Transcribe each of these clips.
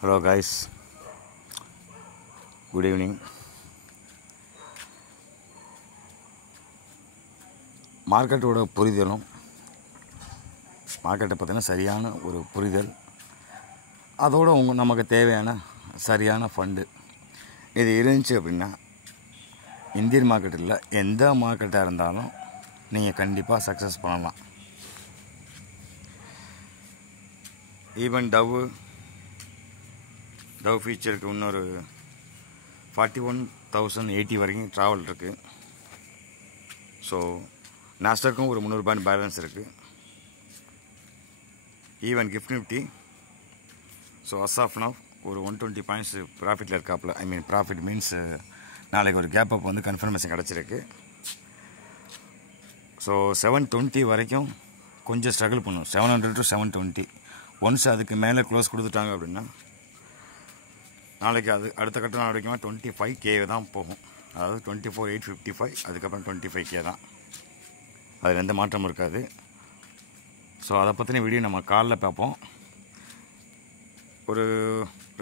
Hello guys, good evening. மார்க்கெட்டோட புரிதலும் மார்க்கெட்டை பற்றின சரியான ஒரு புரிதல், அதோடு நமக்கு தேவையான சரியான ஃபண்டு இது இருந்துச்சு அப்படின்னா இந்தியன் மார்க்கெட்டில் எந்த மார்க்கெட்டாக இருந்தாலும் நீங்கள் கண்டிப்பாக சக்ஸஸ் பண்ணலாம். ஈவன் டவ் ஃபியூச்சருக்கு இன்னொரு 41,080 வரைக்கும் ட்ராவல் இருக்குது. ஸோ நாஸ்டாக்கும் ஒரு 300 பாயிண்ட் பேலன்ஸ் இருக்குது. Even GIFT Nifty so as of now ஒரு 120 பாயிண்ட்ஸ் ப்ராஃபிட்டில் இருக்காப்புல. ப்ராஃபிட் மீன்ஸ் நாளைக்கு ஒரு கேப் அப் வந்து கன்ஃபர்மேஷன் கிடச்சிருக்கு. ஸோ 720 வரைக்கும் கொஞ்சம் ஸ்ட்ரகிள் பண்ணும். 700 to 720 ஒன்ஸ் அதுக்கு மேலே க்ளோஸ் கொடுத்துட்டாங்க அப்படின்னா நாளைக்கு அது அடுத்த கட்ட நாள் வரைக்கும் 25K தான் போகும். அதாவது 24,855, அதுக்கப்புறம் 25K தான். அதில் எந்த மாற்றமும் இருக்காது. ஸோ அதை பற்றின வீடியோ நம்ம காலில் பார்ப்போம். ஒரு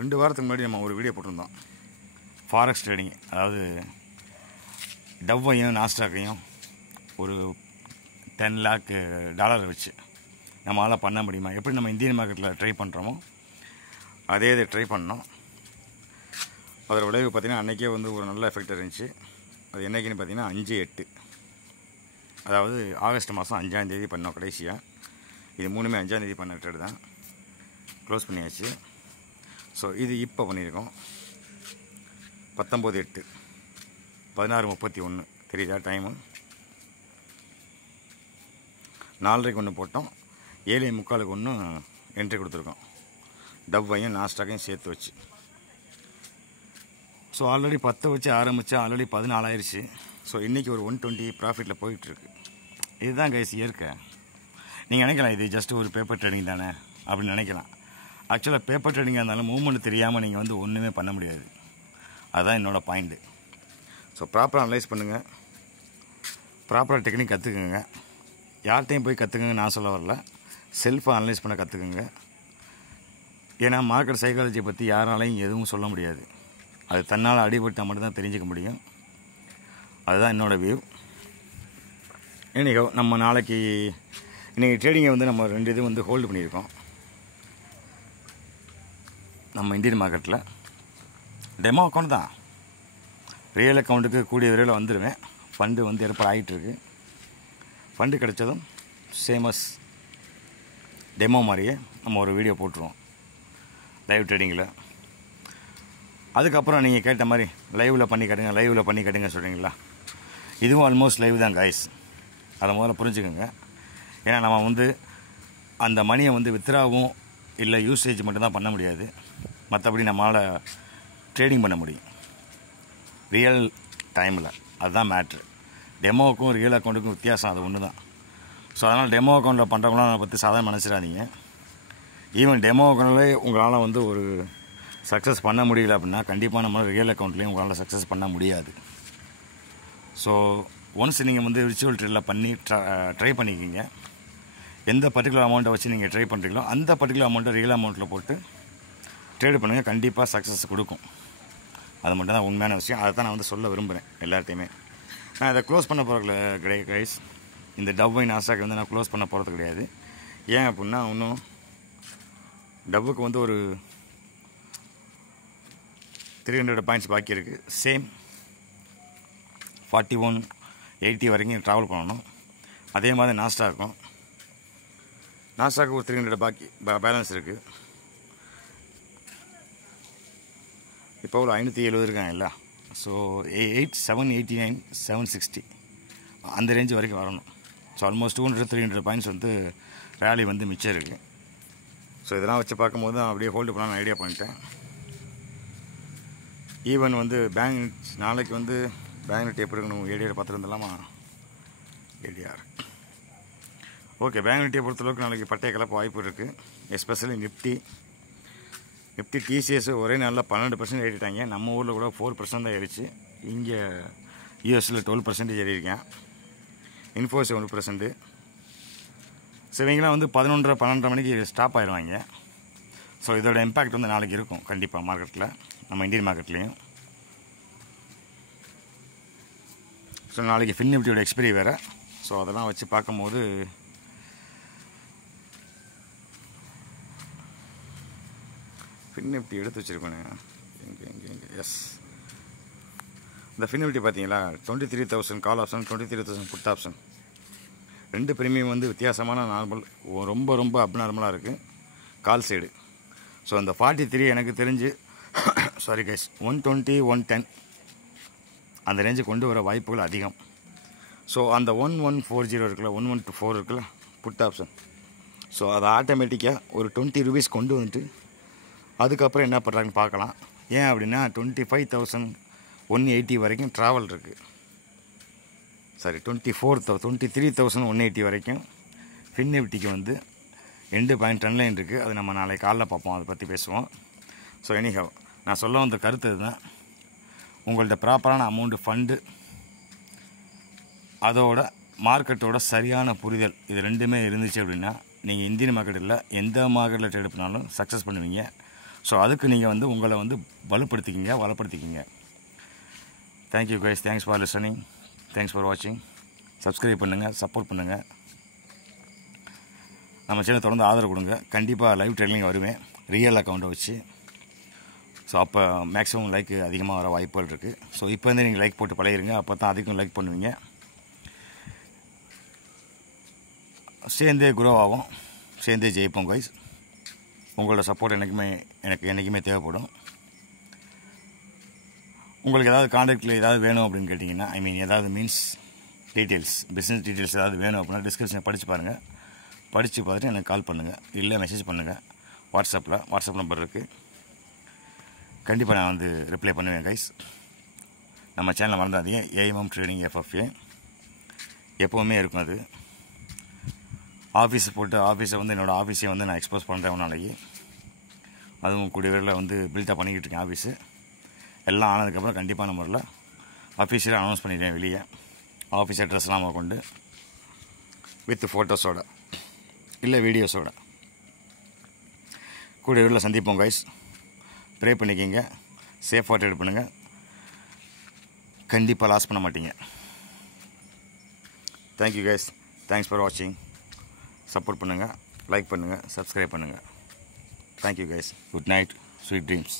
2 வாரத்துக்கு முன்னாடி நம்ம ஒரு வீடியோ போட்டிருந்தோம், ஃபாரெக்ஸ் ட்ரேடிங். அதாவது டவ்வையும் நாஸ்டாக்கையும் ஒரு $10 lakh வச்சு நம்மளால் பண்ண முடியுமா, எப்படி நம்ம இந்தியன் மார்க்கெட்டில் ட்ரை பண்ணுறோமோ அதே இதை ட்ரை பண்ணோம். அதோட விளைவு பார்த்திங்கன்னா அன்றைக்கே வந்து ஒரு நல்ல எஃபெக்ட் இருந்துச்சு. அது என்றைக்குன்னு பார்த்திங்கன்னா 5/8, அதாவது ஆகஸ்ட் மாதம் 5ஆம் தேதி பண்ணோம் கடைசியாக. இது 3மே 5ஆம் தேதி பண்ண ட்ரேடு தான். க்ளோஸ் பண்ணியாச்சு. ஸோ இது இப்போ பண்ணியிருக்கோம் 19/8, 16:31 தெரியுதா டைமு. 4:30 ஒன்று போட்டோம், 7:45 ஒன்று என்ட்ரி கொடுத்துருக்கோம், டவ்வையும் நாஸ்டாக்கையும் சேர்த்து வச்சு. ஸோ ஆல்ரெடி 10 வச்சு ஆரம்பித்தா ஆல்ரெடி 14 ஆயிடுச்சு. ஸோ இன்றைக்கி ஒரு 120 ப்ராஃபிட்டில் போயிட்டுருக்கு. இதுதான் கைஸ் இயற்கை. நீங்கள் நினைக்கலாம் இது ஜஸ்ட் ஒரு பேப்பர் ட்ரேடிங் தானே அப்படின்னு நினைக்கலாம். ஆக்சுவலாக பேப்பர் ட்ரேடிங்காக இருந்தாலும் மூவ்மெண்ட் தெரியாமல் நீங்கள் வந்து ஒன்றுமே பண்ண முடியாது. அதுதான் என்னோடய பாயிண்ட்டு. ஸோ ப்ராப்பராக அனலைஸ் பண்ணுங்கள், ப்ராப்பராக டெக்னிக் கற்றுக்குங்க. யார்கிட்டையும் போய் கற்றுக்குங்க நான் சொல்ல வரல, செல்ஃபாக அனலைஸ் பண்ண கற்றுக்குங்க. ஏன்னா மார்க்கெட் சைக்காலஜியை பற்றி யாராலையும் எதுவும் சொல்ல முடியாது. அது தன்னால் அடிபட்டால் மட்டும்தான் தெரிஞ்சுக்க முடியும். அதுதான் என்னோடய வியூ. நம்ம நாளைக்கு இன்றைக்கி ட்ரேடிங்கை வந்து நம்ம 2 இது வந்து ஹோல்டு பண்ணியிருக்கோம். நம்ம இந்தியன் மார்க்கெட்டில் டெமோ அக்கௌண்ட் தான், ரியல் அக்கௌண்ட்டுக்கு கூடிய விரைவில் வந்துடுவேன். ஃபண்டு வந்து ஏற்பாடு ஆகிட்டுருக்கு. ஃபண்டு கிடைச்சதும் சேமஸ் டெமோ மாதிரியே நம்ம ஒரு வீடியோ போட்டுருவோம் லைவ் ட்ரேடிங்கில். அதுக்கப்புறம் நீங்கள் கேட்ட மாதிரி லைவில் பண்ணி கட்டுங்க சொல்கிறீங்களா, இதுவும் ஆல்மோஸ்ட் லைவ் தான் கைஸ். அதை முதல்ல புரிஞ்சுக்கோங்க. ஏன்னா நம்ம வந்து அந்த மணியை வந்து வித்ராவும் இல்லை யூசேஜ் மட்டும்தான் பண்ண முடியாது. மற்றபடி நம்மளால் ட்ரேடிங் பண்ண முடியும் ரியல் டைமில். அதுதான் மேட்ரு. டெமோவுக்கும் ரியல் அக்கௌண்ட்டுக்கும் வித்தியாசம் அது ஒன்று தான். ஸோ அதனால் டெமோ அக்கௌண்ட்டில் பண்ணுறவங்களாம் அதை பற்றி சாதாரண நினச்சிடாதீங்க. ஈவன் டெமோ அக்கௌண்ட்லேயே உங்களால் வந்து ஒரு சக்ஸஸ் பண்ண முடியல அப்படின்னா கண்டிப்பாக நம்ம ரியல் அக்கௌண்ட்லேயும் உங்களால் சக்ஸஸ் பண்ண முடியாது. ஸோ ஒன்ஸ் நீங்கள் வந்து விர்ச்சுவல் ட்ரேடில் பண்ணி ட்ரை பண்ணிக்கிங்க. எந்த பர்டிகுலர் அமௌண்ட்டை வச்சு நீங்கள் ட்ரை பண்ணுறீங்களோ அந்த பர்டிகுலர் அமௌண்ட்டை ரியல் அமௌண்ட்டில் போட்டு ட்ரேடு பண்ணுங்கள், கண்டிப்பாக சக்ஸஸ் கொடுக்கும். அது மட்டும் தான் உண்மையான விஷயம். அதை தான் நான் வந்து சொல்ல விரும்புகிறேன் எல்லார்ட்டையுமே. நான் இதை க்ளோஸ் பண்ண போகிறது கிடையாது கைஸ். இந்த டவ்வை நாஸ்டாக் வந்து நான் க்ளோஸ் பண்ண போகிறது கிடையாது. ஏன் அப்படின்னா இன்னும் டவ்வுக்கு வந்து ஒரு 300 பாயிண்ட்ஸ் பாக்கி இருக்குது. சேம் 4180 வரைக்கும் ட்ராவல் பண்ணணும். அதே மாதிரி நாஸ்டாக்கும் ஒரு 300 பாக்கி பேலன்ஸ் இருக்குது. இப்போ ஒரு 570 இருக்காங்கல்ல. ஸோ 789, 760 அந்த ரேஞ்சு வரைக்கும் வரணும். ஸோ ஆல்மோஸ்ட் 200-300 பாயிண்ட்ஸ் வந்து ரேலி வந்து மிச்சம் இருக்குது. ஸோ இதெல்லாம் வச்சு பார்க்கும்போது அப்படியே ஹோல்டு பண்ணலான்னு ஐடியா பண்ணிட்டேன். ஈவன் வந்து பேங்க் நாளைக்கு வந்து பேங்க் நிஃப்டி எப்படி இருக்கணும், ஏடிஆர் பார்த்துருந்துடலாமா. ATR okay. பேங்க் நிஃப்டியை பொறுத்தளவுக்கு நாளைக்கு பட்டைய கலப்பு வாய்ப்பு இருக்குது. எஸ்பெஷலி நிஃப்டி டிசிஎஸ் ஒரே நாளில் 12% ஏறிட்டாங்க. நம்ம ஊரில் கூட 4% தான் ஏறிச்சு. இங்கே யூஎஸில் 12% ஏறியிருக்கேன். இன்ஃபோஸ் 1%. ஸோ இவங்களாம் வந்து 11:30 12:30 மணிக்கு ஸ்டாப் ஆயிடுவாங்க. ஸோ இதோட இம்பேக்ட் வந்து நாளைக்கு இருக்கும் கண்டிப்பாக மார்க்கெட்டில், நம்ம இந்தியன் மார்க்கெட்லேயும். ஸோ நாளைக்கு ஃபின் நிஃப்டியோட எக்ஸ்பைரி வேறு. ஸோ அதெல்லாம் வச்சு பார்க்கும்போது ஃபின் நிஃப்டி எடுத்து வச்சுருக்கோங்க. எங்கே எஸ், இந்த ஃபின் நிஃப்டி பார்த்தீங்களா, 23,000 call option, 23,000 put option. 2 premium வந்து வித்தியாசமான நார்மல், ரொம்ப ரொம்ப அப்நார்மலாக இருக்குது கால் சைடு. ஸோ அந்த 43 எனக்கு தெரிஞ்சு சாரி கைஸ் 120 110 அந்த ரேஞ்சு கொண்டு வர வாய்ப்புகள் அதிகம். ஸோ அந்த 1140 இருக்குல்ல, 1124 இருக்குல்ல புட் ஆப்ஷன், ஸோ அதை ஆட்டோமேட்டிக்காக ஒரு 20 ரூபீஸ் கொண்டு வந்துட்டு அதுக்கப்புறம் என்ன பண்ணுறாங்கன்னு பார்க்கலாம். ஏன் அப்படின்னா 25,180 வரைக்கும் ட்ராவல் இருக்குது. சாரி 23,180 வரைக்கும் ஃபின் நிஃப்டிக்கு வந்து எண்டு பாயிண்ட் ட்ரெண்ட் லைன் இருக்குது. அது நம்ம நாளைக்கு காலைல பார்ப்போம், அதை பற்றி பேசுவோம். ஸோ எனிஹவ், நான் சொல்ல வந்த கருத்து இதுதான். உங்கள்கிட்ட ப்ராப்பரான அமௌண்ட்டு ஃபண்டு, அதோட மார்க்கெட்டோட சரியான புரிதல், இது ரெண்டுமே இருந்துச்சு அப்படின்னா நீங்கள் இந்தியன் மார்க்கெட்டில் எந்த மார்க்கெட்டில் ட்ரேட் பண்ணாலும் சக்ஸஸ் பண்ணுவீங்க. ஸோ அதுக்கு நீங்கள் வந்து உங்களை வந்து வலுப்படுத்திக்கிங்க. Thank you guys, thanks for listening, thanks for வாட்சிங். சப்ஸ்கிரைப் பண்ணுங்கள், சப்போர்ட் பண்ணுங்கள், நம்ம சேனல் தொடர்ந்து ஆதரவு கொடுங்க. கண்டிப்பாக லைவ் ட்ரெயிலிங் வருவேன் ரியல் அக்கௌண்ட்டை வச்சு. ஸோ அப்போ மேக்ஸிமம் லைக் அதிகமாக வர வாய்ப்புகள் இருக்குது. ஸோ இப்போ வந்து நீங்கள் லைக் போட்டு பழகிருங்க, அப்போ தான் அதிகம் லைக் பண்ணுவீங்க. சேர்ந்தே குரோ ஆகும், சேர்ந்தே ஜெயிப்போம் கைஸ். உங்களோட சப்போர்ட் எனக்கு என்றைக்குமே தேவைப்படும். உங்களுக்கு ஏதாவது கான்டாக்டில் ஏதாவது வேணும் அப்படின்னு கேட்டிங்கன்னா, ஏதாவது மீன்ஸ் டீட்டெயில்ஸ், பிஸ்னஸ் டீட்டெயில்ஸ் ஏதாவது வேணும் அப்படின்னா டிஸ்கிரிப்ஷனை படித்து பாருங்கள். படித்து பார்த்துட்டு எனக்கு கால் பண்ணுங்கள், இல்லை மெசேஜ் பண்ணுங்கள். வாட்ஸ்அப் நம்பர் இருக்குது, கண்டிப்பாக நான் வந்து ரிப்ளை பண்ணுவேன் கைஸ். நம்ம சேனலை மறந்தாதீங்க, ஏஎம்எம் ட்ரேடிங் FFA எப்போவுமே இருக்கும். அது ஆஃபீஸை வந்து என்னோடய ஆஃபீஸை வந்து நான் எக்ஸ்போஸ் பண்ணுறேன் ஒரு நாளைக்கு. அதுவும் கூடிய விரைவில் வந்து பில்டப் பண்ணிக்கிட்டு இருக்கேன். ஆஃபீஸு எல்லாம் ஆனதுக்கப்புறம் கண்டிப்பான முறையில் அஃபீஷியலாக அனௌன்ஸ் பண்ணிடுவேன் வெளியே. ஆஃபீஸ் அட்ரஸ்லாம் கொண்டு வித் ஃபோட்டோஸோட இல்லை வீடியோஸோட கூடிய விரைவில் சந்திப்போம் கைஸ். ப்ரே பண்ணிக்கிங்க, சேஃபாக ட்ரேட் பண்ணுங்கள், கண்டிப்பாக லாஸ் பண்ண மாட்டீங்க. தேங்க்யூ கைஸ், தேங்க்ஸ் ஃபார் வாட்சிங். சப்போர்ட் பண்ணுங்கள், லைக் பண்ணுங்கள், சப்ஸ்கிரைப் பண்ணுங்கள். Thank you guys, good night, sweet dreams.